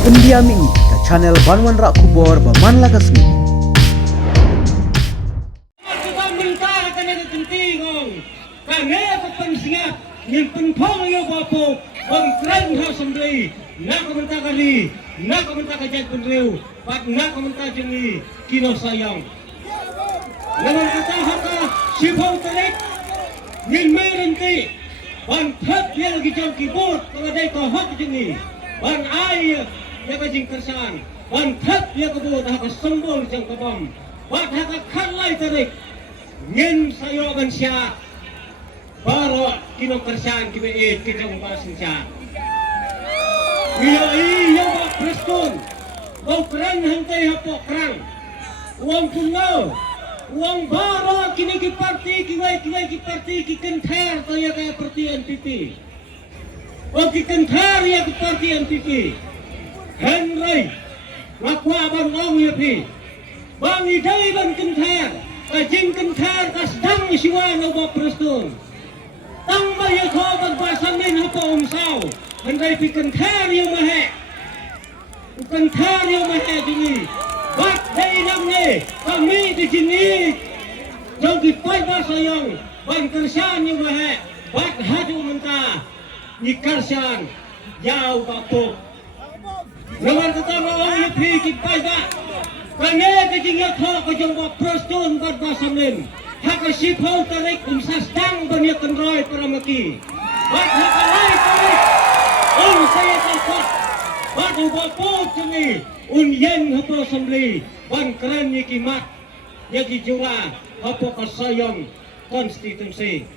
Pendiam ini ke channel Banwan Rak Kubor Baman Lakasmi. Yang penting yo bapo bang kren ha sembeli nak mentak kali nak mentak kajat penriu pat nak mentak jengi kynnoh sayang namun kata haka sibau terik nin merenti ban thap dia lagi jam kibut pengadai ko hak jengi ban ai ya kajing kersan ban thap dia kebut haka sembol jang kabam pat haka khalai terik nin sayo ban sia baru kynnoh kersan kiwei kita membahas senja. Iya bak prestone, bau kren hantai hapok kerang, uang kynnoh, uang baru kini ki parti kiwei ki parti ki Ther kaya parti NPP. Oh ki Ther ya ki parti NPP. Henry, wakwa bang ong ya pi, bang idai bang Ther, kajing Ther kasdang siwa no bak prestone. Tang bayi kau berbahasa min apa umsau, hendak pikir Ther yang mahek, bukan Ther yang mahek ini. Bak dari namnya kami di sini, jauh kipai bahasa yang bangkersan yang mahek, bak hadu mentah, nikarsan jauh bakpo. Nawan kata orang yang pergi kipai bak, kami di sini kau kejong bak prestone berbahasa min. Hak sipau tarik sasdang banyak kenroy para maki. Bak hakalai tarik. Saya takut. Bak ubapot kami. Yen hapo assembly. Ban kren kimat. Yagi jura hapo kasayang konstitusi.